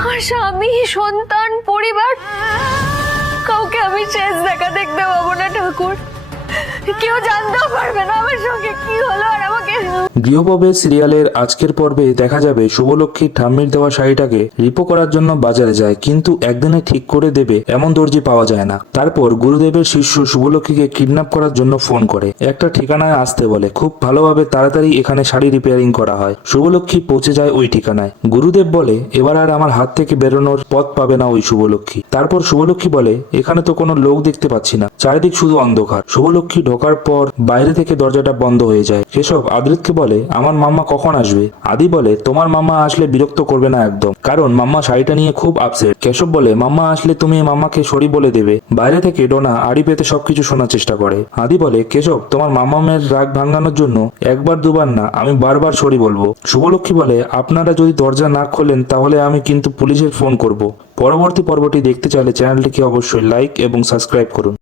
আমার স্বামী, সন্তান, পরিবার, কাউকে আমি শেষ দেখা দেখতে পাবো না ঠাকুর। কেউ জানতেও পারবে না আমার সঙ্গে কি হলো। আর আমাকে গৃহপ্রবেশ সিরিয়ালের আজকের পর্বে দেখা যাবে শুভলক্ষ্মীর ঠাম্মির দেওয়া শাড়িটাকে রিপো করার জন্য বাজারে যায়, কিন্তু একদিনে ঠিক করে দেবে এমন দর্জি পাওয়া যায় না। তারপর গুরুদেবের শিষ্য শুভলক্ষ্মীকে কিডন্যাপ করার জন্য ফোন করে একটা ঠিকানায় আসতে বলে। খুব ভালোভাবে তাড়াতাড়ি এখানে শাড়ি রিপেয়ারিং করা হয়। শুভলক্ষ্মী পৌঁছে যায় ওই ঠিকানায়। গুরুদেব বলে এবার আর আমার হাত থেকে বেরোনোর পথ পাবে না ওই শুভলক্ষ্মী। তারপর শুভলক্ষ্মী বলে এখানে তো কোনো লোক দেখতে পাচ্ছি না, চারিদিক শুধু অন্ধকার। শুভলক্ষ্মী ঢোকার পর বাইরে থেকে দরজাটা বন্ধ হয়ে যায়। কেশব আদ্রিতকে বলে আমার মাম্মা কখন আসবে? আদি বলে তোমার মাম্মা আসলে বিরক্ত করবে না একদম, কারণ মাম্মা শাড়িটা নিয়ে খুব আপসেট। কেশব বলে মাম্মা আসলে তুমি মাম্মাকে সরি বলে দেবে। বাইরে থেকে ডোনা আড়ি পেতে সবকিছু শোনার চেষ্টা করে। আদি বলে কেশব তোমার মাম্মামের রাগ ভাঙানোর জন্য একবার দুবার না, আমি বারবার সরি বলবো। শুভলক্ষ্মী বলে আপনারা যদি দরজা না খোলেন তাহলে আমি কিন্তু পুলিশের ফোন করব। পরবর্তী পর্বটি দেখতে চাইলে চ্যানেলটিকে অবশ্যই লাইক এবং সাবস্ক্রাইব করুন।